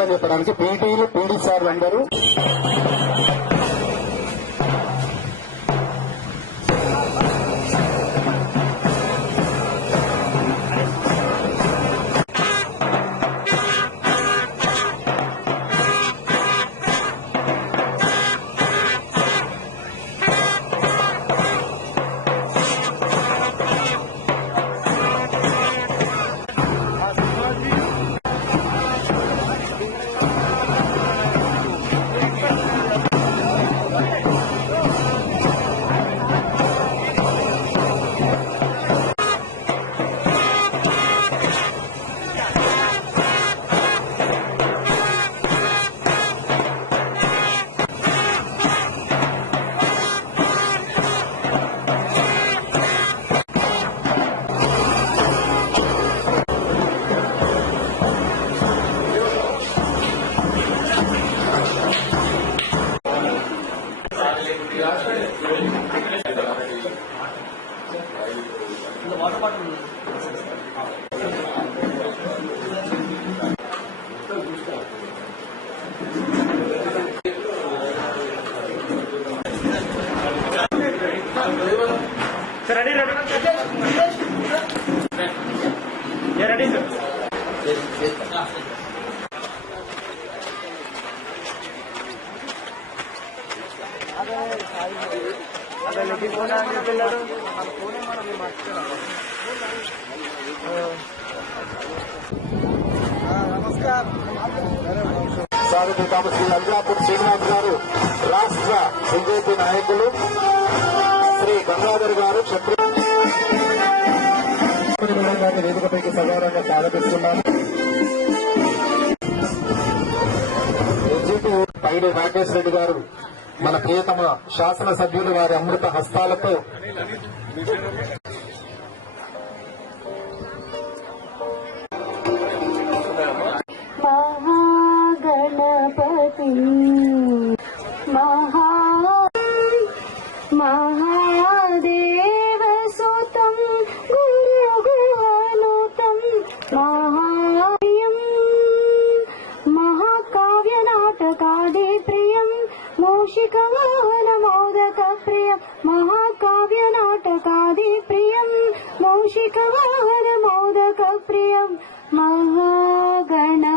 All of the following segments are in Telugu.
వెల్కమ్ చెప్పడానికి పీటీలు పీడీ సార్లు అందరూ ready sir. స్వాగతిస్తాము శ్రీ అల్జాపూర్ శ్రీనివాస్ గారు, రాష్ట్ర బీజేపీ నాయకులు, శ్రీ గంగాధర్ గారు క్షత్రియ వేదికపైకి సగౌరవంగా స్వాగతిస్తున్నారు. ఎగ్జిక్యూటివ్ పైడి రాకేష్ రెడ్డి గారు మన ప్రియతమ శాసనసభ్యులు వారి అమృత హస్తాలతో మహాగణపతి మహాదేవసుతం గురుగుహనుతం మహాప్రియం మహాకావ్యనాటకాది ప్రియం మూషికవాహనమోదక ప్రియం మహాకావ్యనాటకాది ప్రియం మూషికవాహనమోదక ప్రియం మహాగణపతి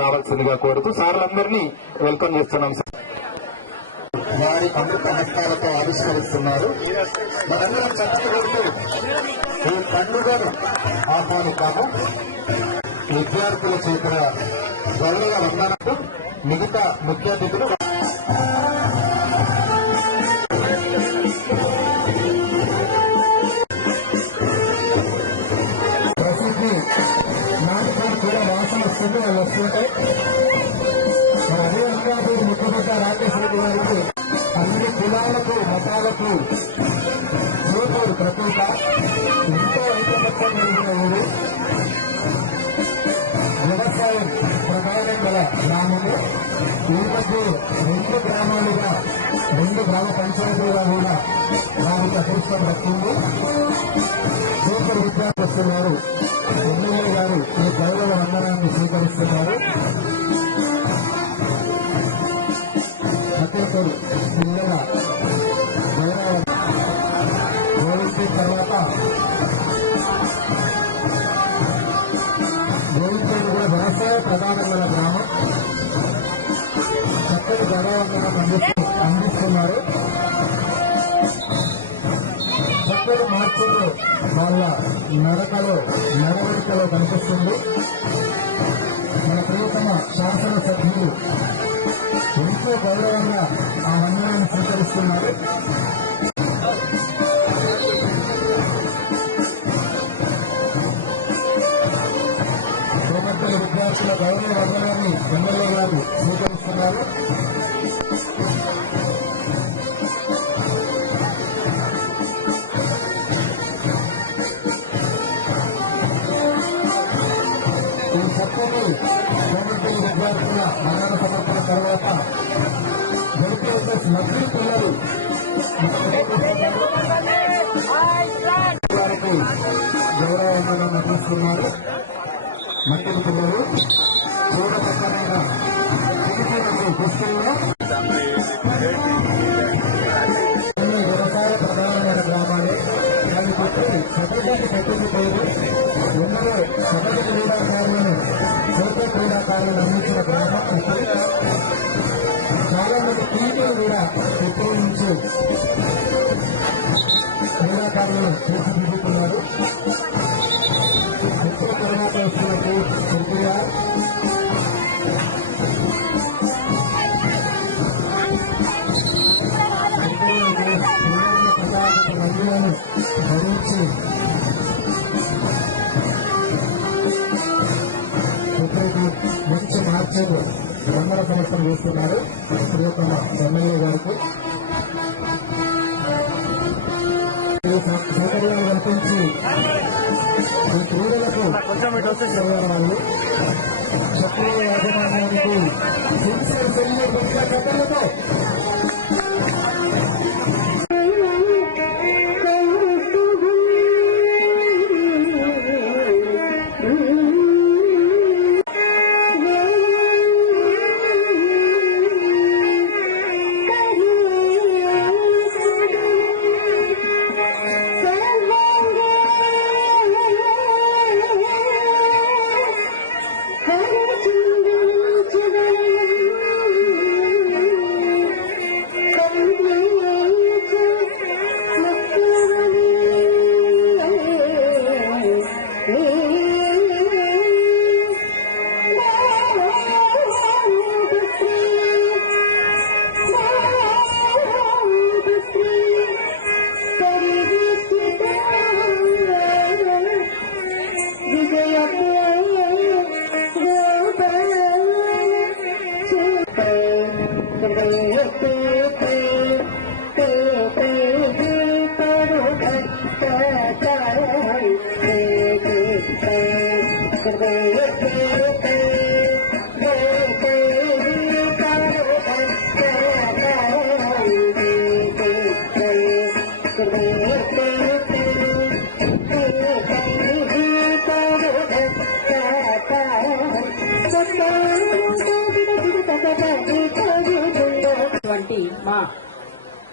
రావాల్సిందిగా కోరుతూ సార్లందరినీ వెల్కమ్ చేస్తున్నాం. వారి అమృత హస్తాలతో ఆవిష్కరిస్తున్నారు. మనందరం చర్చ కొడుతూ ఈ పండుగను ఆహ్వానిస్తాము. విద్యార్థుల చేతుల గౌరవ వందనకు మిగతా ముఖ్య అతిథులు వాళ్ళు వస్తుంటాయి. అదే విధంగా ముఖ్యమంత్రి రాకేష్ రెడ్డి గారికి అన్ని కులాలకు మతాలకు జోకూరు ప్రతీక, ఎంతో ఐకమత్యం కలిగిన ఊరు, వ్యవసాయం ప్రధానం గల గ్రామము. ఈ మధ్య 2 గ్రామాలుగా 2 గ్రామ పంచాయతీలుగా కూడా దానికి అదృష్టం దక్కింది. జోకూరు విద్యార్థి వస్తున్నారు. ఎమ్మెల్యే గారు ఈ గౌరవ వందనాన్ని స్వీకరిస్తున్నారు. ఫతేపూర్ పిల్లల గౌరవ గౌరవించిన తర్వాత గౌరవించేది కూడా వ్యవసాయ ప్రధానం గల గ్రామం. చక్కటి గౌరవ వందనం అందిస్తున్నారు. చక్కటి మార్పులు వాళ్ళ నడవడికలో కనిపిస్తుంది. మన ప్రియతమ శాసనసభ్యులు ఎంతో గౌరవంగా ఆ వందనాన్ని స్వీకరిస్తున్నారు. కోమర్పల్లి విద్యార్థుల గౌరవ వందనాన్ని ఎమ్మెల్యే గారు స్వీకరిస్తున్నారు. ఈ చక్కటి కోమర్పల్లి విద్యార్థుల మరణ సమర్పణ తర్వాత జడ్పీఎస్ఎస్ నకిలీ పిల్లలు వారికి గౌరవంగా నటిస్తున్నారు. మండలి పిల్లలు చూడపక్కనైన దుస్తుల్లో వ్యవసాయ ప్రధానమైన గ్రామాలే దాన్ని బట్టి సపరేట్ పెట్టింది పేరు. ఎందరో సగటు క్రీడాకారులను సూపర్ క్రీడాకారులను అందించిన గ్రామం ఇది. చాలా మంది టీచర్లు కూడా ఎప్పటి నుంచి క్రీడాకారులను తీర్చిదిద్దుతున్నారు. ఎక్కువ తర్వాత వస్తున్నట్టు ఎన్టీఆర్ రంగులను ధరించి ఇక్కడికి మంచి మార్చలు రంగుల సమస్యలు వేస్తున్నారు. ప్రియతమ ఎమ్మెల్యే గారికి సౌకర్యాలు కల్పించి ఈ క్రీడలకు వాళ్ళు క్షత్రియ యాజమాన్యానికి సిన్సియర్ సెల్యూట్ పెట్టిన కథలతో మా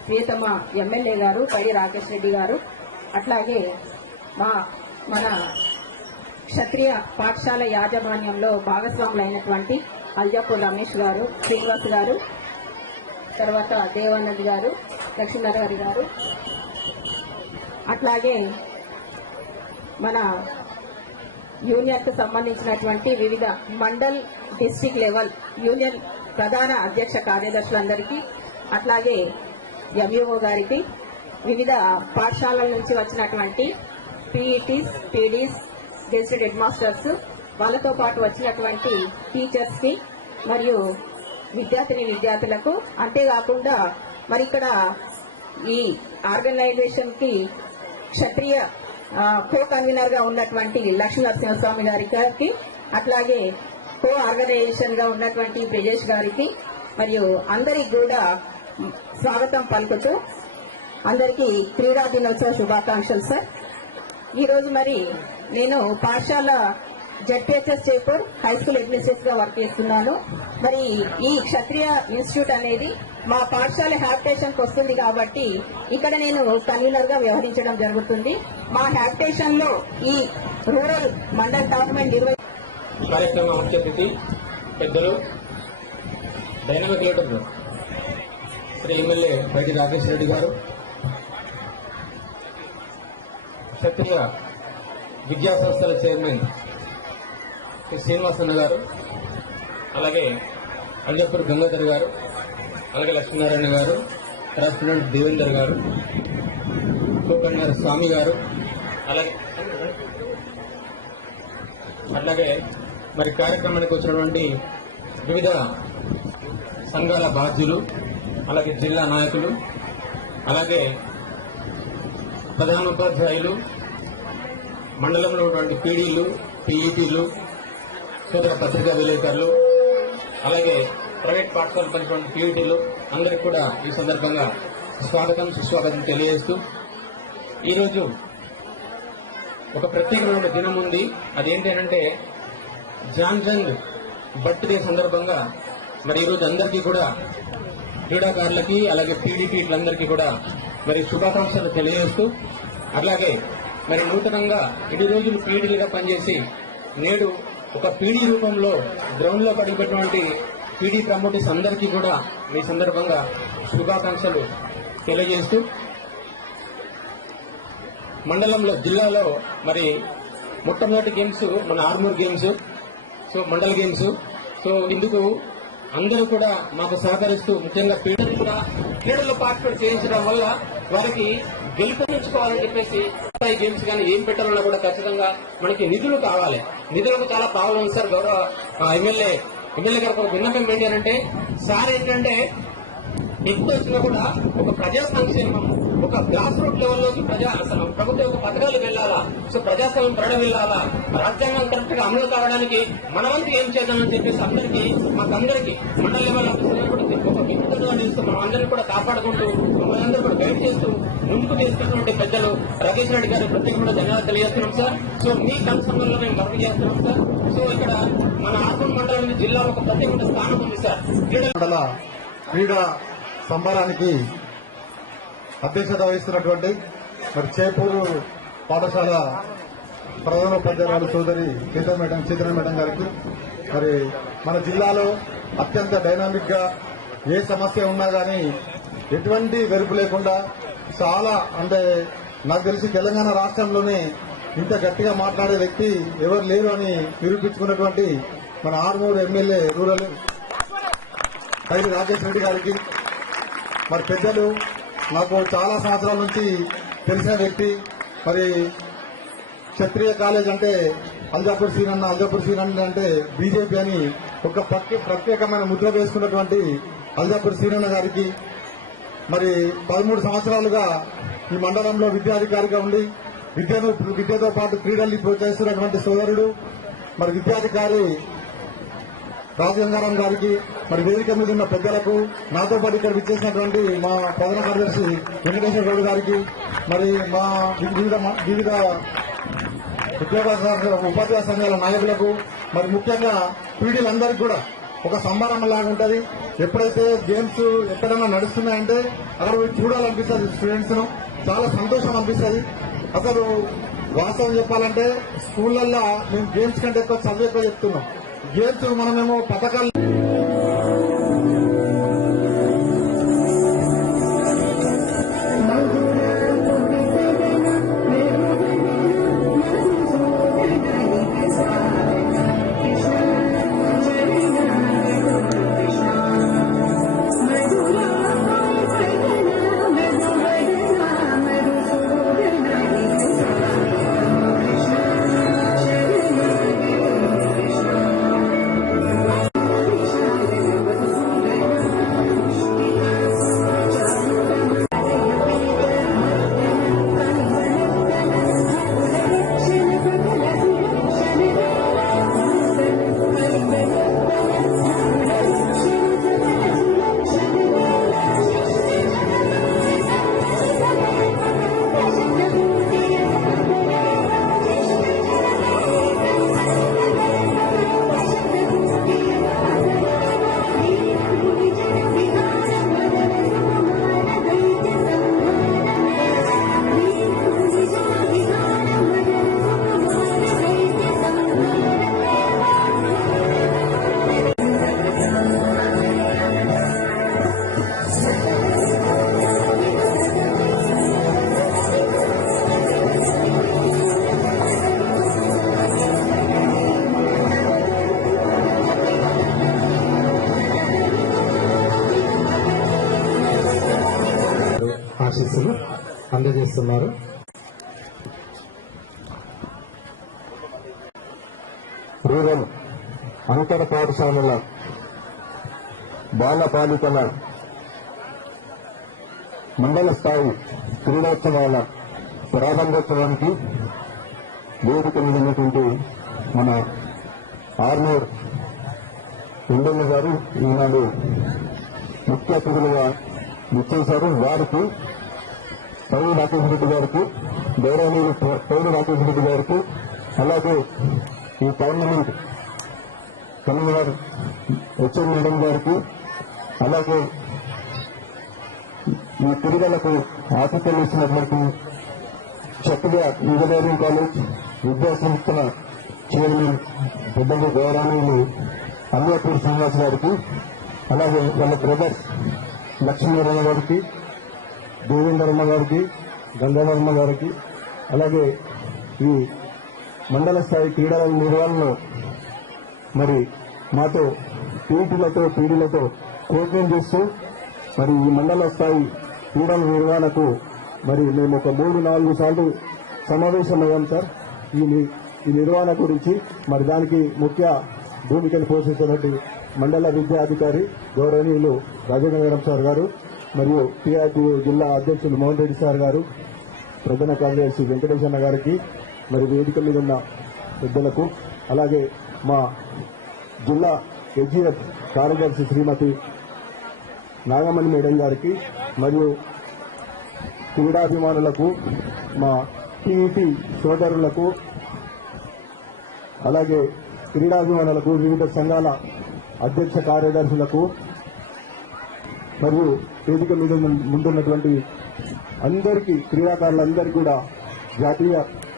ప్రియతమ ఎమ్మెల్యే గారు పైడి రాకేష్ రెడ్డి గారు, అట్లాగే మన క్షత్రియ పాఠశాల యాజమాన్యంలో భాగస్వాములైనటువంటి అల్జాపూర్ రమేష్ గారు, శ్రీనివాస్ గారు, తర్వాత దేవానంద్ గారు, లక్ష్మీనారాయణ గారు, అట్లాగే మన యూనియన్ కు సంబంధించినటువంటి వివిధ మండల్, డిస్టిక్ లెవెల్ యూనియన్ ప్రధాన అధ్యక్ష కార్యదర్శులందరికీ, అట్లాగే ఎంఈఓ గారికి, వివిధ పాఠశాలల నుంచి వచ్చినటువంటి పీఈటీస్, పీడీస్, గెస్టెడ్ హెడ్ మాస్టర్స్, వాళ్ళతో పాటు వచ్చినటువంటి టీచర్స్ కి మరియు విద్యార్థులకు, అంతేకాకుండా మరి ఇక్కడ ఈ ఆర్గనైజేషన్ కి క్షత్రియ కో కన్వీనర్ గా ఉన్నటువంటి లక్ష్మీ నరసింహస్వామి గారికి, అట్లాగే కో ఆర్గనైజేషన్ గా ఉన్నటువంటి బ్రిజేష్ గారికి మరియు అందరికి కూడా స్వాగతం పలుకుతూ అందరికీ క్రీడా దినోత్సవ శుభాకాంక్షలు సార్. ఈ రోజు మరి నేను పాఠశాల ZPHS Jaipur high school administrator గా వర్క్ చేస్తున్నాను. మరి ఈ క్షత్రియ ఇన్స్టిట్యూట్ అనేది మా పాఠశాల హ్యాబిటేషన్ కు వస్తుంది కాబట్టి ఇక్కడ నేను కన్వీనర్ గా వ్యవహరించడం జరుగుతుంది. మా హ్యాబిటేషన్ లో ఈ రూరల్ మండల్ డెవలప్మెంట్ కార్యక్రమ ముఖ్య అతిథి పెద్దలు డైనమిక్ లీడర్ శ్రీ ఎమ్మెల్యే పైడి రాకేష్ రెడ్డి గారు, క్షత్రియ విద్యా సంస్థల చైర్మన్ శ్రీ శ్రీనివాసన్న గారు, అలాగే అల్జాపూర్ గంగాధర్ గారు, అలాగే లక్ష్మీనారాయణ గారు, కరెస్పాండెంట్ దేవేందర్ గారు, కోకన్నర్ స్వామి గారు, అట్లాగే మరి కార్యక్రమానికి వచ్చినటువంటి వివిధ సంఘాల బాధ్యులు, అలాగే జిల్లా నాయకులు, అలాగే ప్రధానోపాధ్యాయులు, మండలంలో ఉన్నటువంటి పీడీలు, పీఈటీలు, సోదర పత్రికా విలేకరులు, అలాగే ప్రైవేట్ పాఠశాలకు పనిచేటువంటి పీఈటీలు అందరికీ కూడా ఈ సందర్భంగా స్వాగతం సుస్వాగతం తెలియజేస్తూ ఈరోజు ఒక ప్రత్యేకమైన దినం ఉంది. అదేంటి అంటే జాన్సన్ బర్త్డే సందర్భంగా మరి ఈరోజు అందరికీ కూడా క్రీడాకారులకి అలాగే పీడీపీలందరికీ కూడా మరి శుభాకాంక్షలు తెలియజేస్తూ అట్లాగే మరి నూతనంగా ఇన్ని రోజులు పీడీలుగా పనిచేసి నేడు ఒక పీడీ రూపంలో గ్రౌండ్ లో పడినటువంటి పీడీ ప్రమోటర్స్ అందరికీ కూడా మీ సందర్భంగా శుభాకాంక్షలు తెలియజేస్తూ మండలంలో జిల్లాలో మరి మొట్టమొదటి గేమ్స్ మన Armoor games, so mandal games. So ఇందుకు అందరూ కూడా మాకు సహకరిస్తూ ముఖ్యంగా పీడలు కూడా క్రీడల్లో పార్టిసిపేట్ చేయించడం వల్ల వారికి గెలుపునించుకోవాలని చెప్పేసి గేమ్స్ కానీ ఏం పెట్టాలన్నా కూడా ఖచ్చితంగా మనకి నిధులు కావాలి. నిధులకు చాలా ప్రాబ్లం ఉంది సార్. గౌరవ ఎమ్మెల్యే గారికి ఒక విన్నపం ఏంటంటే సార్ ఏంటంటే ఎక్కువ వచ్చినా కూడా ఒక ప్రజా సంక్షేమం, ఒక గ్రాస్ రూట్ లెవెల్లోకి ప్రభుత్వ యొక్క పథకాలు వెళ్లాలా, సో ప్రజాస్వామ్యం ప్రడ వెళ్లాలా, రాజ్యాంగం కరెక్ట్ గా అమలు కావడానికి మనవంతు ఏం చేద్దామని చెప్పేసి మాకందరికీ మండల లెవెల్ ఆఫీసర్ కూడా ఒక వినూతనంగా నిలుస్తూ మనం అందరినీ కూడా కాపాడుకుంటూ మనందరూ కూడా గైడ్ చేస్తూ ముందుకు తీసుకున్నటువంటి పెద్దలు రాకేష్ రెడ్డి గారు ప్రత్యేకంగా ధన్యవాదాలు తెలియజేస్తున్నాం సార్. సో మీ కన్సర్న్లో మేము వర్క్ చేస్తున్నాం సార్. సో ఇక్కడ మన ఆర్మూర్ మండలం జిల్లాలో ఒక ప్రత్యేకమైన స్థానం ఉంది సార్. క్రీడా సంబరానికి అధ్యక్షత వహిస్తున్నటువంటి మరి చేపూరు పాఠశాల ప్రధానోపాధ్యాయురాలు సోదరి చైతన్య మేడం గారికి, మరి మన జిల్లాలో అత్యంత డైనామిక్ గా ఏ సమస్య ఉన్నా గానీ ఎటువంటి వెరుపు లేకుండా చాలా అంటే నాకు తెలిసి తెలంగాణ రాష్ట్రంలోనే ఇంత గట్టిగా మాట్లాడే వ్యక్తి ఎవరు లేరు అని నిరూపించుకున్నటువంటి మన ఆర్మూరు ఎమ్మెల్యే రూరల్ పైరి రాకేష్ రెడ్డి గారికి, మరి పెద్దలు నాకు చాలా సంవత్సరాల నుంచి తెలిసిన వ్యక్తి, మరి క్షత్రియ కాలేజ్ అంటే అల్జాపూర్ సీనన్న అంటే బీజేపీ అని ఒక ప్రత్యేకమైన ముద్ర వేసుకున్నటువంటి అల్జాపూర్ సీనన్న గారికి, మరి 13 సంవత్సరాలుగా ఈ మండలంలో విద్యాధికారిగా ఉండి విద్యతో పాటు క్రీడల్ని ప్రోత్సహిస్తున్నటువంటి సోదరుడు, మరి విద్యాధికారి రాజగంగారాం గారికి, మరి వేదిక మీద ఉన్న పెద్దలకు, నాతో పాటు ఇక్కడ విచ్చేసినటువంటి మా ప్రధాన కార్యదర్శి వెంకటేశ్వర గౌడ్ గారికి, మరి మా వివిధ ఉపాధ్యాయ సంఘాల నాయకులకు, మరి ముఖ్యంగా పీడీలందరికీ కూడా ఒక సంబరం లాగా ఉంటది. ఎప్పుడైతే గేమ్స్ ఎక్కడైనా నడుస్తున్నాయంటే అక్కడ చూడాలనిపిస్తుంది స్టూడెంట్స్ ను, చాలా సంతోషం అనిపిస్తుంది. అసలు వాస్తవం చెప్పాలంటే స్కూళ్లల్లో మేము గేమ్స్ కంటే ఎక్కువ చదువు ఎక్కువ చెప్తున్నాం. గేమ్స్ మనమేమో పథకాలు ఆశీస్సులు అందజేస్తున్నారు. రూరల్ అంతర పాఠశాలల బాల బాలికల మండల స్థాయి క్రీడోత్సవాల ప్రారంభోత్సవానికి వేదిక మీద ఉన్నటువంటి మన ఆర్మూర్ ఎమ్మెల్యే గారు ఈనాడు ముఖ్య అతిథులుగా నిశ్చయించారు. వారికి పై రాకేష్ రెడ్డి గారికి గౌరవనీయులు పౌరు రాకేష్ రెడ్డి గారికి, అలాగే ఈ టోర్నమెంట్ కన్వీనర్ హెచ్ఎం మేడం గారికి, అలాగే ఈ క్రీడలకు ఆతిథ్యం ఇచ్చినటువంటి చక్కగా ఇంజనీరింగ్ కాలేజ్ విద్యాసంస్థల చైర్మన్ పెద్దలు గౌరవనీయులు అన్వపూర్ శ్రీనివాస్ గారికి, అలాగే వాళ్ళ బ్రదర్స్ లక్ష్మీనారాయణ గారికి, దేవేంద్రమ్మ గారికి, గంగాధరమ్మ గారికి, అలాగే ఈ మండల స్థాయి క్రీడల నిర్వహణలో మరి మాతో పీడీలతో కోఆర్డినేట్ చేస్తూ మరి ఈ మండల స్థాయి క్రీడల నిర్వహణకు మరి మేము ఒక 3-4 సార్లు సమావేశమయ్యాం సార్. ఈ నిర్వహణ గురించి మరి దానికి ముఖ్య భూమికను పోషించినటువంటి మండల విద్యాధికారి గౌరవనీయులు రాజగంగారాం సార్ గారు, మరియు టీఆర్టీయూ జిల్లా అధ్యక్షులు మోహన్ రెడ్డి సార్ గారు, ప్రధాన కార్యదర్శి వెంకటేశన్న గారికి, మరి వేదిక మీద ఉన్న పెద్దలకు, అలాగే మా జిల్లా ఎస్జీఎఫ్ కార్యదర్శి శ్రీమతి నాగమణి మేడం గారికి, మరియు క్రీడాభిమానులకు, మా టీఈటీ సోదరులకు, అలాగే క్రీడాభిమానులకు, వివిధ సంఘాల అధ్యక్ష కార్యదర్శులకు, మరియు వేదిక మీద ముందున్నటువంటి అందరికీ, క్రీడాకారులందరికీ కూడా జాతీయ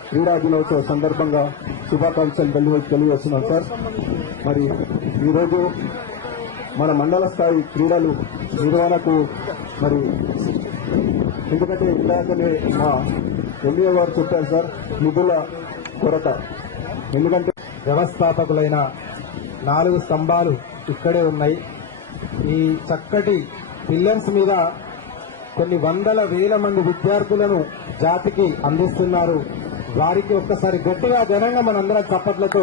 క్రీడా దినోత్సవ సందర్భంగా శుభాకాంక్షలు తెలియజేస్తున్నాం సార్. మరి ఈరోజు మన మండల స్థాయి క్రీడలు నిర్వహణకు మరి ఎందుకంటే ఇందాకనే మా ఎంఈఓ గారు చెప్పారు సార్, నిధుల కొరత. ఎందుకంటే వ్యవస్థాపకులైన 4 స్తంభాలు ఇక్కడే ఉన్నాయి. ఈ చక్కటి పిల్లర్స్ మీద కొన్ని వందల వేల మంది విద్యార్థులను జాతికి అందిస్తున్నారు. వారికి ఒక్కసారి గట్టిగా ఘనంగా మనందరం చప్పట్లతో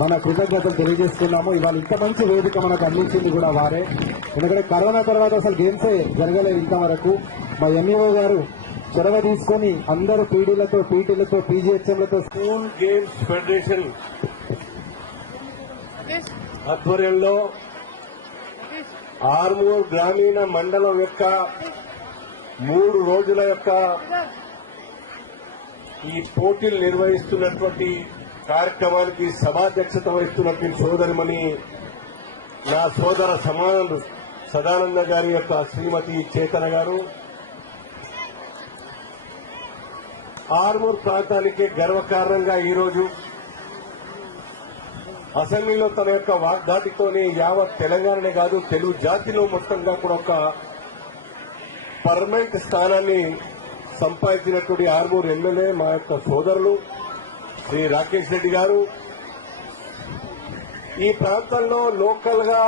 మన కృతజ్ఞతలు తెలియజేస్తున్నాము. ఇవాళ ఇంత మంచి వేదిక మనకు అందించింది కూడా వారే. ఎందుకంటే కరోనా తర్వాత అసలు గేమ్సే జరగలేదు ఇంతవరకు. మా ఎంఈఓ గారు చొరవ తీసుకొని అందరూ పీడీలతో, పీటీలతో, పీజీహెచ్ఎంలతో స్కూల్ గేమ్స్ ఫెడరేషన్ ఆధ్వర్యంలో ఆర్మూర్ గ్రామీణ మండలం యొక్క 3 రోజుల యొక్క ఈ పోటీలు నిర్వహిస్తున్నటువంటి కార్యక్రమానికి సభాధ్యక్షత వహిస్తున్నటువంటి సోదరిమణి నా సోదర సమానులు సదానంద గారి యొక్క శ్రీమతి చేతన గారు, ఆర్మూర్ ప్రాంతానికి గర్వకారణంగా ఈరోజు అసెంబ్లీలో తన యొక్క వాగ్దాటితోనే యావత్ తెలంగాణనే కాదు తెలుగు జాతిలో మొత్తంగా కూడా ఒక పర్మనెంట్ స్థానాన్ని సంపాదించినటువంటి ఆర్మూర్ ఎమ్మెల్యే మా యొక్క సోదరులు శ్రీ రాకేష్ రెడ్డి గారు ఈ ప్రాంతంలో లోకల్ గా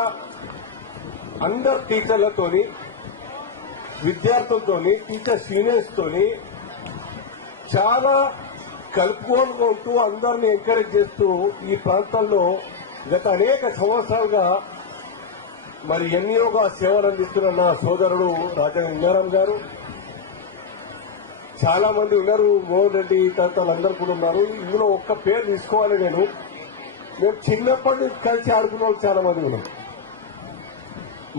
అందరు టీచర్లతోని, విద్యార్థులతోని, టీచర్ సీనియర్స్ తోని చాలా కలుపుకొని ఉంటూ అందరినీ ఎంకరేజ్ చేస్తూ ఈ ప్రాంతంలో గత అనేక సంవత్సరాలుగా మరి ఎన్నియోగా సేవలు అందిస్తున్న నా సోదరుడు రాజగంగారాం గారు, చాలా మంది ఉన్నారు, మోహన్ రెడ్డి తదితరులందరూ కూడా ఉన్నారు. ఇందులో ఒక్క పేరు తీసుకోవాలి. మేము చిన్నప్పటి నుంచి కలిసి ఆడుకున్న వాళ్ళు చాలా మంది ఉన్నారు.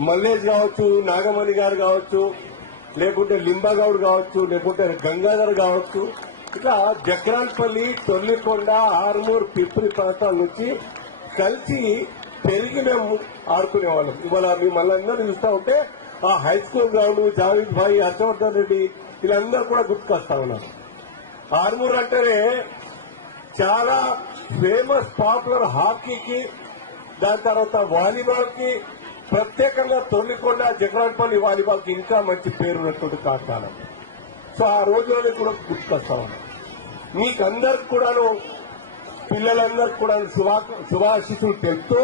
మల్లేష్ కావచ్చు, నాగమణి గారు కావచ్చు, లేకుంటే లింబగౌడ్ కావచ్చు, లేకుంటే గంగాధర్ కావచ్చు, ఇట్లా జక్రాన్పల్లి, తొల్లికొండ, ఆర్మూర్, పిప్రి ప్రాంతాల నుంచి కలిసి పెరిగి మేము ఆడుకునేవాళ్ళం. ఇవాళ మిమ్మల్ని అందరూ చూస్తా ఉంటే ఆ హై స్కూల్ గ్రౌండ్, జావేద్ భాయ్, హర్షవర్ధన్ రెడ్డి వీళ్ళందరూ కూడా గుర్తుకొస్తా ఉన్నారు. ఆర్మూర్ అంటేనే చాలా ఫేమస్, పాపులర్ హాకీకి, దాని తర్వాత వాలీబాల్ కి, ప్రత్యేకంగా తొల్లికొండ, జగరాన్పల్లి వాలీబాల్ కి ఇంకా మంచి పేరున్నటువంటి కారణాలు. సో ఆ రోజులని కూడా గుర్తుకొస్తా ఉన్నాం. మీకందరికి కూడాను, పిల్లలందరికీ కూడా శుభాశీస్సులు తెలుపుతూ,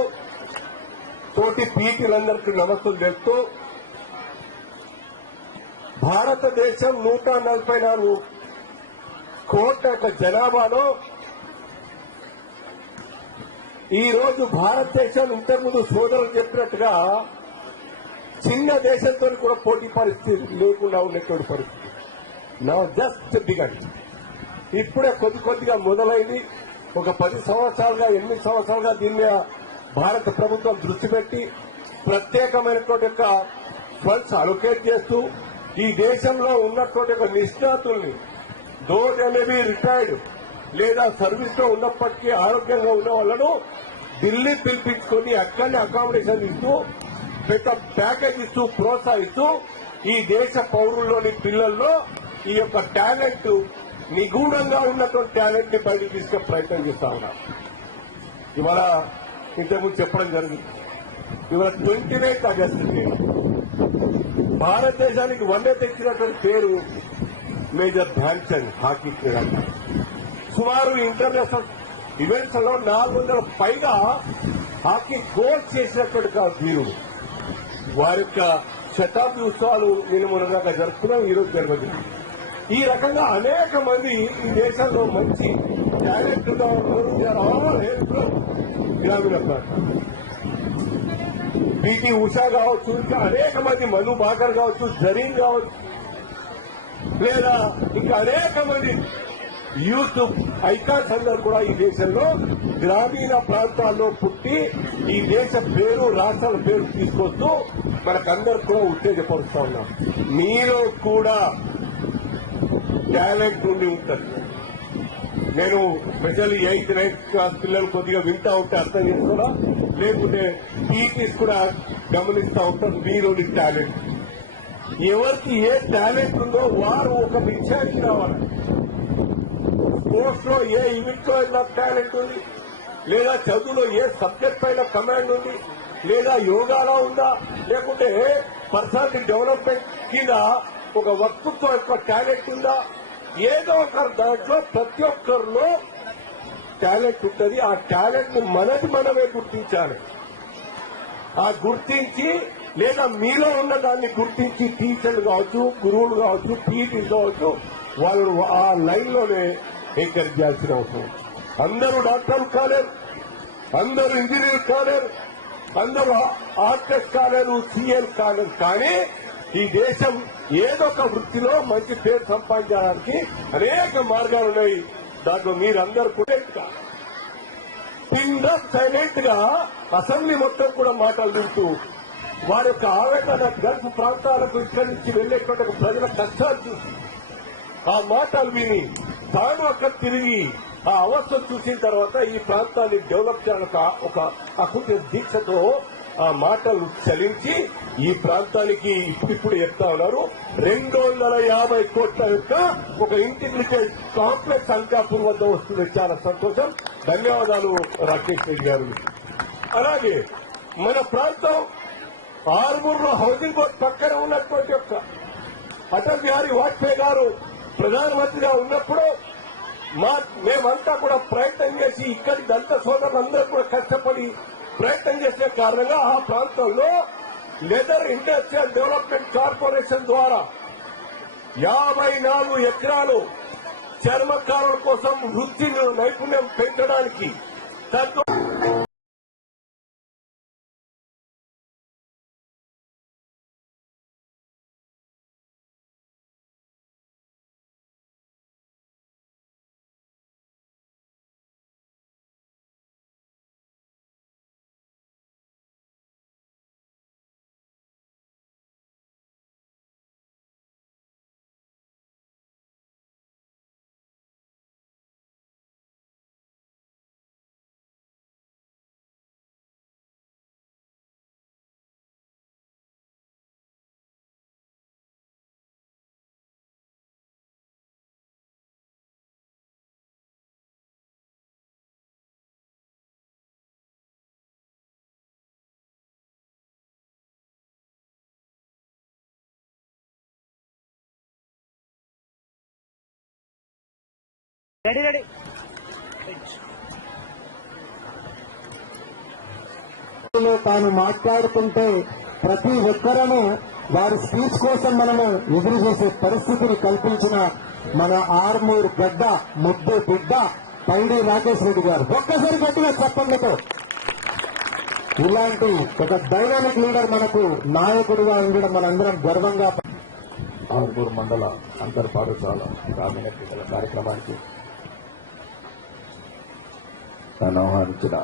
తోటి పీటీలందరికీ నమస్తులు తెలుపుతూ, భారతదేశం 144 కోట్ల యొక్క జనాభాలో ఈ రోజు భారతదేశం ఇంతకుముందు సోదరులు చెప్పినట్టుగా చిన్న దేశంతో కూడా పోటీ పరిస్థితి లేకుండా ఉన్నటువంటి పరిస్థితి నా జస్ట్ బిగన్. ఇప్పుడే కొద్దిగా మొదలైంది. ఒక 10 సంవత్సరాలుగా, 8 సంవత్సరాలుగా దీని మీద భారత ప్రభుత్వం దృష్టి పెట్టి ప్రత్యేకమైనటువంటి యొక్క ఫండ్స్ అలొకేట్ చేస్తూ ఈ దేశంలో ఉన్నటువంటి ఒక నిష్ణాతుల్ని though they may be retired లేదా సర్వీస్ లో ఉన్నప్పటికీ ఆరోగ్యంగా ఉన్న వాళ్ళను ఢిల్లీ పిలిపించుకొని అక్కడనే అకామిడేషన్ ఇస్తూ పెద్ద ప్యాకేజ్ ఇస్తూ ప్రోత్సహిస్తూ ఈ దేశ పౌరుల్లోని పిల్లల్లో ఈ యొక్క టాలెంట్ నిగూఢంగా ఉన్నటువంటి టాలెంట్ ని బయటకు తీసుకునే ప్రయత్నం చేస్తా ఉన్నారు. ఇవాళ ఇంతకుముందు చెప్పడం జరిగింది. ఇవాళ 29th ఆగస్టు భారతదేశానికి వన్డే తెచ్చినటువంటి పేరు మేజర్ ధ్యాన్ చంద్ హాకీ క్రీడాకారుడు. సుమారు ఇంటర్నేషనల్ ఈవెంట్స్ లో 400 పైగా హాకీ గోల్స్ చేసినటువంటి వీరుడు. వారి యొక్క శతాబ్ది ఉత్సవాలు నేను మొన్నగా జరుపుకున్నాం. ఈ రోజు జరగదు. ఈ రకంగా అనేక మంది ఈ దేశంలో మంచి టాలెంట్ గ్రామీణ ప్రాంతం పిటి ఉషా కావచ్చు, ఇంకా అనేక మంది మను బాకర్ కావచ్చు, జరీన్ కావచ్చు, లేదా ఇంకా అనేక మంది యూత్ ఐకాన్స్ అందరూ కూడా ఈ దేశంలో గ్రామీణ ప్రాంతాల్లో పుట్టి ఈ దేశ పేరు రాష్ట్రాల పేరు తీసుకొస్తూ మనకందరూ కూడా ఉత్తేజపరుస్తా ఉన్నాం. మీలో కూడా టాలెంట్ ఉండి ఉంటుంది. నేను స్పెషల్లీ 8th 9th క్లాస్ పిల్లలు కొద్దిగా వింటా ఉంటే అర్థం చేసుకోరా, లేకుంటే టీచర్స్ కూడా గమనిస్తా ఉంటారు. మీలోని టాలెంట్ ఎవరికి ఏ టాలెంట్ ఉందో వారు ఒక విషయానికి రావాలి. స్పోర్ట్స్ లో ఏ ఈవెంట్ లో నాకు టాలెంట్ ఉంది, లేదా చదువులో ఏ సబ్జెక్ట్ పైన కమాండ్ ఉంది, లేదా యోగాలో ఉందా, లేకుంటే పర్సనాలిటీ డెవలప్మెంట్ కింద ఒక వక్తృత్వం యొక్క టాలెంట్ ఉందా, ఏదో ఒక దాంట్లో ప్రతి ఒక్కరిలో టాలెంట్ ఉంటుంది. ఆ టాలెంట్ ని మనమే గుర్తించాలి. ఆ గుర్తించి లేదా మీలో ఉన్న దాన్ని గుర్తించి టీచర్లు కావచ్చు, గురువులు కావచ్చు, టీచర్లు కావచ్చు, వాళ్ళు ఆ లైన్ లోనే ఎంకరేజ్ చేయాల్సిన అవసరం. అందరూ డాక్టర్లు కాలేరు, అందరూ ఇంజనీర్ కాలేరు, అందరూ ఆర్కిటెక్ట్ కాలేరు, సీఎల్ కాలేరు. కానీ ఈ దేశం ఏదో ఒక వృత్తిలో మంచి పేరు సంపాదించడానికి అనేక మార్గాలు ఉన్నాయి. దాంట్లో మీరందరూ కూడా పిండ సైలెంట్ గా అసెంబ్లీ మొత్తం కూడా మాటలు వింటూ వారి యొక్క ఆవేదన గల్ఫ్ ప్రాంతాలకు ఇక్కడి నుంచి వెళ్లేటువంటి ప్రజల కష్టాలు చూసి ఆ మాటలు విని తాను అక్కడ తిరిగి ఆ అవస్థ చూసిన తర్వాత ఈ ప్రాంతాన్ని డెవలప్ చేయాలని ఒక అకుంఠ దీక్షతో ఆ మాటలు చలించి ఈ ప్రాంతానికి ఇప్పుడు చెప్తా ఉన్నారు 250 కోట్ల యొక్క ఒక ఇంటిగ్రేటెడ్ కాంప్లెక్స్ అంకాపూర్ వద్ద వస్తుంది. చాలా సంతోషం. ధన్యవాదాలు రాకేష్ రెడ్డి గారు. అలాగే మన ప్రాంతం ఆర్మూర్లో హౌసింగ్ బోర్డు పక్కన ఉన్నటువంటి యొక్క అటల్ బిహారీ వాజ్పేయి గారు ప్రధానమంత్రిగా ఉన్నప్పుడు మేమంతా కూడా ప్రయత్నం చేసి ఇక్కడి దళిత సోదరులందరూ కూడా కష్టపడి ప్రయత్నం చేసే కారణంగా ఆ ప్రాంతంలో లెదర్ ఇండస్ట్రియల్ డెవలప్మెంట్ కార్పొరేషన్ ద్వారా 54 ఎకరాలు చర్మకారుల కోసం వృత్తి నైపుణ్యం పెంచడానికి రెడీ తాను మాట్లాడుతుంటే ప్రతి ఒక్కరము వారి స్పీచ్ కోసం మనము ఎదురు చేసే పరిస్థితిని కల్పించిన మన ఆర్మూర్ గడ్డ ముద్దు బిడ్డ పైడి రాకేష్ రెడ్డి గారు. ఒక్కసారి గట్టిగా చెప్పండితో ఇలాంటి ఒక డైనామిక్ లీడర్ మనకు నాయకుడిగా ఉండడం మనందరం గర్వంగా. ఆర్మూర్ మండల అంతర్ పాఠశాల గ్రామీణ క్రీడల కార్యక్రమానికి నన్ను ఆహ్వానించిన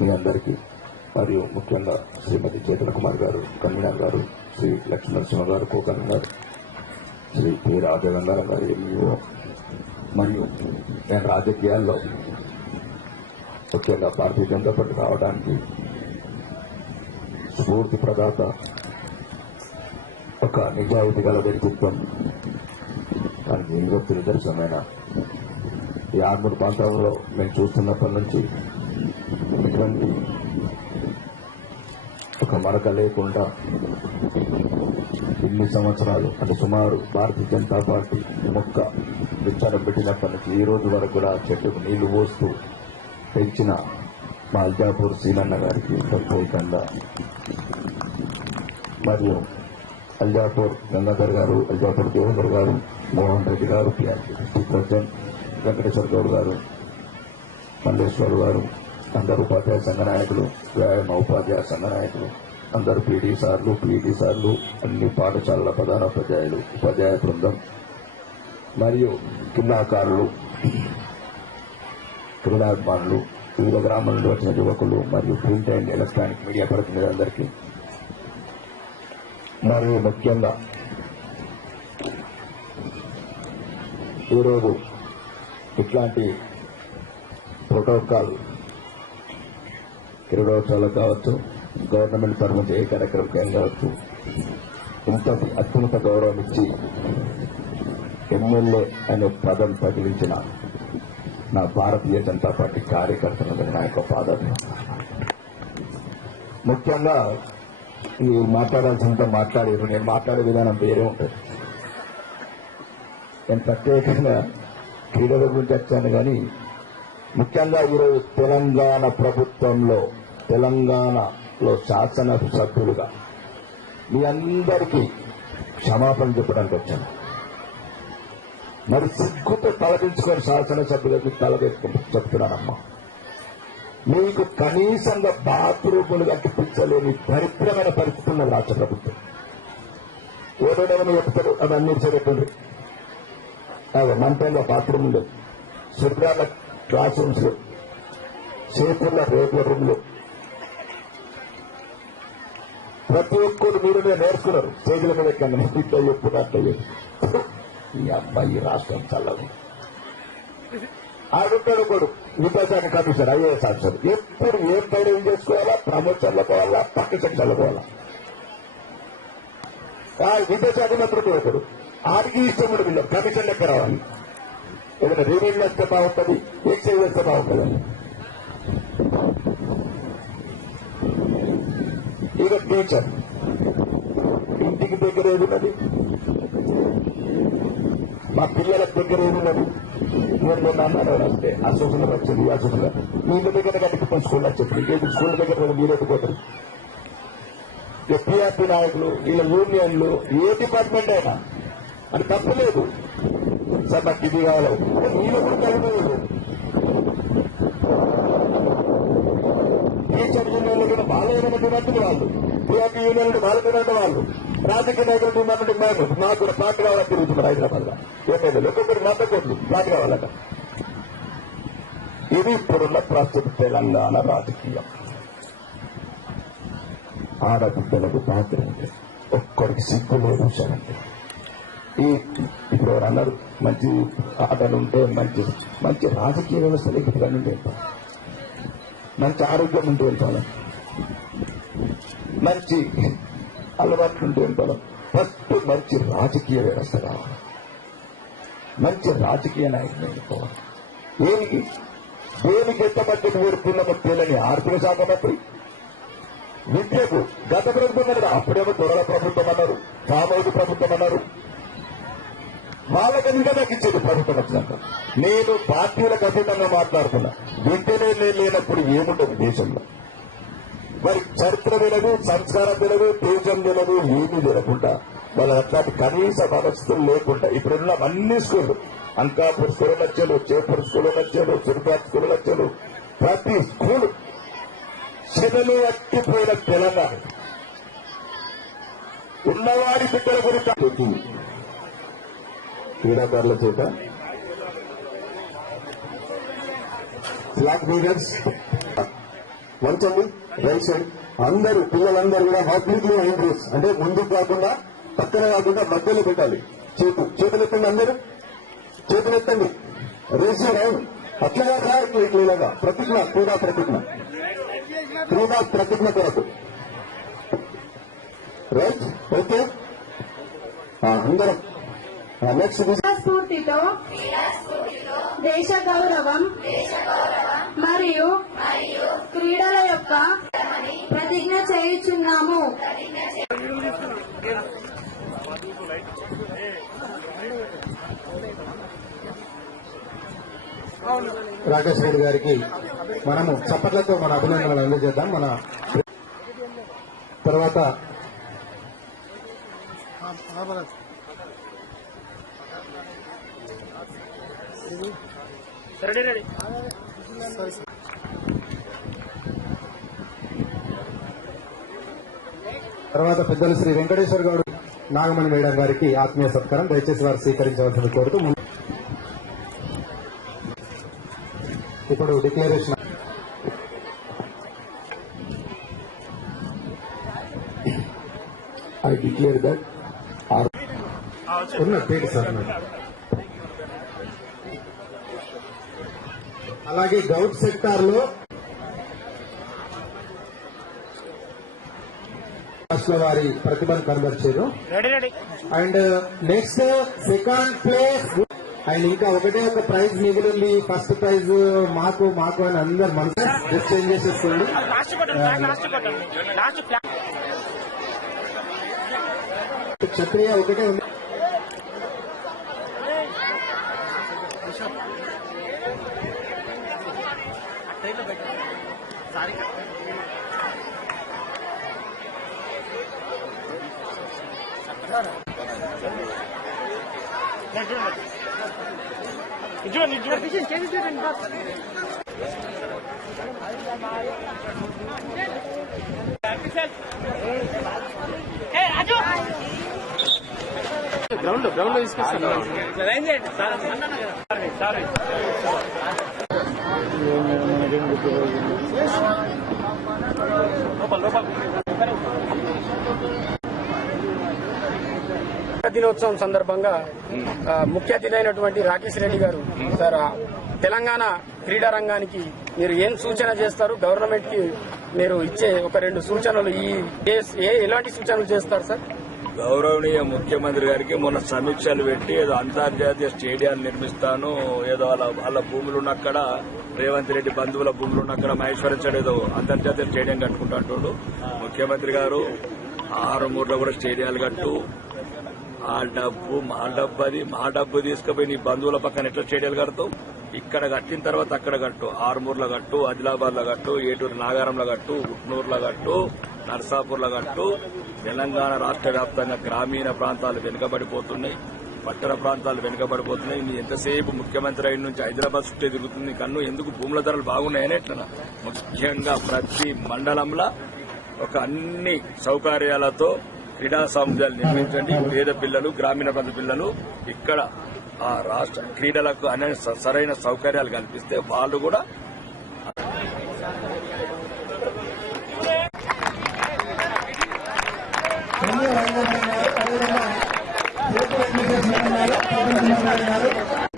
మీ అందరికీ మరియు ముఖ్యంగా శ్రీమతి చేతన కుమార్ గారు, కన్వీనర్ గారు, శ్రీ లక్ష్మీనరసింహ గారు, co convener, Shri P Rajagangaram గారు, ఎంఈఓ, మరియు నేను రాజకీయాల్లో ముఖ్యంగా భారతీయ జనతా పార్టీ రావడానికి స్ఫూర్తి ప్రదాత ఒక నిజాయితీ గల వ్యక్తిత్వం దానికి నివృత్తి నిదర్శనమైన ఈ ఆర్మూర్ ప్రాంతంలో మేము చూస్తున్నప్పటి నుంచి ఇటువంటి ఒక మరక లేకుండా ఇన్ని సంవత్సరాలు అంటే సుమారు భారతీయ జనతా పార్టీ మొక్క విత్తనం పెట్టినప్పటి నుంచి ఈ రోజు వరకు కూడా చెట్టుకు నీళ్లు పోస్తూ పెంచిన మా అల్జాపూర్ సీనన్న గారికి ప్రత్యేకంగా మరియు అల్జాపూర్ గంగాధర్ గారు, అల్జాపూర్ దేవేందర్ గారు, మోహన్ రెడ్డి గారు, డిస్ట్రిక్ట్ ప్రెసిడెంట్ వెంకటేశ్వర గౌడ్ గారు, మల్లేశ్వర్ గారు, అందరు ఉపాధ్యాయ సంఘ నాయకులు, వ్యాయామ ఉపాధ్యాయ సంఘ నాయకులు, అందరు పీటీ సార్లు, అన్ని పాఠశాలల ప్రధానోపాధ్యాయులు, ఉపాధ్యాయ బృందం మరియు క్రీడాకారులు, క్రీడాభిమానులు, వివిధ గ్రామాల నుండి వచ్చిన యువకులు మరియు ప్రింట్ అండ్ ఎలక్ట్రానిక్ మీడియా ప్రతినిధులందరికీ మరియు ముఖ్యంగా ఈరోజు ఇట్లాంటి ప్రోటోకాల్ క్రీడోత్సవాలు కావచ్చు, గవర్నమెంట్ పర్మిట్ ఏ కార్యక్రమం కావచ్చు, ఇంత అత్యున్నత గౌరవం ఇచ్చి ఎమ్మెల్యే అనే పదం తగిలించిన నా భారతీయ జనతా పార్టీ కార్యకర్తలందరూ నా యొక్క పాదం. ముఖ్యంగా ఈ మాట్లాడాల్సినంత మాట్లాడారు, నేను మాట్లాడే విధానం వేరే ఉంటుంది. నేను ప్రత్యేకంగా క్రీడల గురించి వచ్చాను కానీ ముఖ్యంగా ఈరోజు తెలంగాణ ప్రభుత్వంలో తెలంగాణలో శాసనసభ్యులుగా మీ అందరికీ క్షమాపణ చెప్పడానికి వచ్చాను. మరి సిగ్గుతో తలదించుకొని శాసనసభ్యులకు తలదెత్తుకుంటూ చెప్తున్నానమ్మా, మీకు కనీసంగా బాత్రూములు కట్టిపించలేని దరిద్రమైన పరిస్థితి ఉన్నది రాష్ట్ర ప్రభుత్వం. ఏదైనా చెప్తారు అది అన్ని చెప్పండి. మంటంలో బాత్రూమ్ లేదు, శుభ్రాల క్లాస్ రూమ్స్ లేవు, చేతుల్లో రేకుల రూమ్లు, ప్రతి ఒక్కరు మీరు నేర్చుకున్నారు. స్టేజ్ల మీద ఎక్కండి, ఇట్లా చెప్పు అట్లా చెప్పు. ఈ అబ్బాయి రాష్ట్రం చల్లదు. ఆడుంటాడు ఒకడు విద్యాశాఖ కమిషనర్, ఐఏఎస్ ఆఫీసర్, ఎప్పుడు ఏం పైన చేసుకోవాలా, ప్రమోషన్లో పోవాలా, పక్క సెక్షన్లో పోవాలా. విద్యాశాఖ మంత్రులు ఒకడు, ఆడికి ఇష్టం కూడా వీళ్ళు కమిషన్ లెక్క రావాలి. ఏదైనా రెవెన్యూ వస్తే బాగుంటుంది, ఎక్సైజ్ వస్తే బాగుంటుంది. ఇక టీచర్ ఇంటికి దగ్గర ఏదున్నది, మా పిల్లల దగ్గర ఏమున్నది. నేను అన్నాడు వస్తే ఆ సూచన వచ్చింది, ఆ సూచన మీ ఇంటి దగ్గర కట్టిపోయిన స్కూల్ వచ్చింది. ఇంకేంటి స్కూల్ దగ్గర మీరు ఎత్తుకోతారు. పిఆర్పీ నాయకులు, వీళ్ళ యూనియన్లు, ఏ డిపార్ట్మెంట్ అయినా అది తప్పు లేదు సార్, నాకు ఇది కావాలి. మీరు కూడా కలవలేదు. టీచర్ యూనియన్లు కూడా బాలయ్య డిమాండ్ వాళ్ళు, పిఆర్పీ యూనియన్లు బాలయ్య వాళ్ళు, రాజకీయ నాయకులు డిమాండ్ మేము నాకు కూడా ప్లాట్ కావాలని తిరుగుతున్నారు హైదరాబాద్ లో. ఏమైనా ఒక్కొక్కరు మాట్లాడుకోండి, ప్లాట్ కావాలట. ఇది ఇప్పుడున్న ప్రస్తుత తెలంగాణ రాజకీయం. ఆడబిడ్డలకు పాత్ర ఉంది, ఒక్కడికి సిగ్గు లేదు. విషయాలంటే ఇప్పుడు ఎవరు అన్నారు, మంచి ఆటలు ఉంటే మంచి మంచి రాజకీయ వ్యవస్థ లేకపోతే వెళ్తాం, మంచి ఆరోగ్యం ఉంటే వెళ్తాం, మంచి అలవాట్లు ఉంటే వెళ్తాం. ఫస్ట్ మంచి రాజకీయ వ్యవస్థ కావాలి, మంచి రాజకీయ నాయకులు ఎన్నుకోవాలి. దేనికి ఎంత బడ్జెట్ ఊరుకున్నామో తెలియని ఆర్థిక శాఖ మంత్రి, విద్యకు గత ప్రభుత్వం అన్నారు, అప్పుడేమో త్వరల ప్రభుత్వం అన్నారు, సామూహిక ప్రభుత్వం అన్నారు. వాళ్ళకి ఇంకా నాకు ఇచ్చేది ప్రభుత్వం వచ్చినాక. నేను పార్టీలకు అతీతంగా మాట్లాడుతున్నా. వింటనే లేనప్పుడు ఏముంటుంది దేశంలో? మరి చరిత్ర తెలియదు, సంస్కారం తెలియదు, దేశం తెలియదు, ఏమీ తెలియకుండా వాళ్ళ అట్లాంటి కనీస మనస్సులు లేకుండా ఇప్పుడున్న అన్ని స్కూళ్లు, అంకాపూర్ స్కూల్ వచ్చారు, చేపూర్ స్కూల్ వచ్చారు, సిరిపాట్ స్కూల్ వచ్చారు, ప్రతి స్కూల్ చెదలు అట్టిపోయిన తెలంగాణ ఉన్నవాడి బిడ్డల గురించి క్రీడాకారుల చేత ఫ్లాగ్ లీడర్స్ వంచండి, రైట్ సైడ్ అందరూ పిల్లలందరూ కూడా పబ్లిక్లీ ఎంట్రీస్ అంటే ముందుకు కాకుండా పక్కన కాకుండా మధ్యలో పెట్టాలి. చేతులు ఎత్తండి, అందరూ చేతులు ఎత్తండి. రేసియో అట్లా క్రీడగా ప్రతిజ్ఞ క్రీడా ప్రతిజ్ఞ కొరకు రైట్ ఓకే అందరం నెక్స్ట్ స్ఫూర్తితో దేశ గౌరవం మరియు క్రీడల యొక్క ప్రతిజ్ఞ చేయుచున్నాము. రాకేష్ రెడ్డి గారికి మనము చప్పట్లతో మన అభినందనలు అందజేద్దాం. మన తర్వాత పెద్దలు శ్రీ వెంకటేశ్వర గౌడ్ నాగమణి మేడం గారికి ఆత్మీయ సత్కారం దయచేసి వారు స్వీకరించవలసింది కోరుతూ ఇప్పుడు డిక్లరేషన్ ఐ డిక్లేర్ దట్ ఉన్న పేరు సార్. అలాగే గౌడ్ సెక్టార్ లో వారి ప్రతిభను కనబరిచారు. And next second place and ఇంకా ఒకటే ఒక ప్రైజ్ మిగిలింది. ఫస్ట్ ప్రైజ్ మాకు అని అందరు మనసు చేంజ్ చేసేస్తుంది. క్షత్రియ ఒకటే ఉంది. గ్రౌండ్ లో తీసుకొస్తాను. దినోత్సవం సందర్భంగా ముఖ్య అతిథి అయినటువంటి రాకేష్ రెడ్డి గారు సార్ తెలంగాణ క్రీడా రంగానికి మీరు ఏం సూచన చేస్తారు? గవర్నమెంట్ కి మీరు ఇచ్చే ఒక 2 సూచనలు ఈ ఎలాంటి సూచనలు చేస్తారు సార్? గౌరవనీయ ముఖ్యమంత్రి గారికి మొన్న సమీక్షలు పెట్టి ఏదో అంతర్జాతీయ స్టేడియాలు నిర్మిస్తాను, ఏదో వాళ్ళ భూములున్నక్కడ రేవంత్ రెడ్డి బంధువుల భూములున్నక్కడ మహేశ్వరం ఏదో అంతర్జాతీయ స్టేడియం కట్టుకుంటాడు ముఖ్యమంత్రి గారు. 6 మూర్లో కూడా స్టేడియాలు కట్టు, మా డబ్బు తీసుకుపోయి నీ బంధువుల పక్కన ఎట్లా స్టేడియాలు కడతావు? ఇక్కడ కట్టిన తర్వాత అక్కడ కట్టు. 6 లో కట్టు, ఆదిలాబాద్ లో కట్టు, ఏటూరు నాగారంలో కట్టు, ఉట్నూరులో కట్టు, నర్సాపూర్లో కట్టు. తెలంగాణ రాష్ట్ర వ్యాప్తంగా గ్రామీణ ప్రాంతాలు వెనుకబడిపోతున్నాయి, పట్టణ ప్రాంతాలు వెనుకబడిపోతున్నాయి. నీ ఎంతసేపు ముఖ్యమంత్రి అయిన నుంచి హైదరాబాద్ చుట్టే తిరుగుతుంది కన్ను. ఎందుకు భూముల ధరలు బాగున్నాయని ఎట్లా? ముఖ్యంగా ప్రతి మండలంలో ఒక అన్ని సౌకర్యాలతో క్రీడా సముదాయాలు నిర్మించండి. పేద పిల్లలు, గ్రామీణ ప్రాంత పిల్లలు ఇక్కడ ఆ రాష్ట్ర క్రీడలకు అనే సరైన సౌకర్యాలు కల్పిస్తే వాళ్ళు కూడా అదేవిధంగా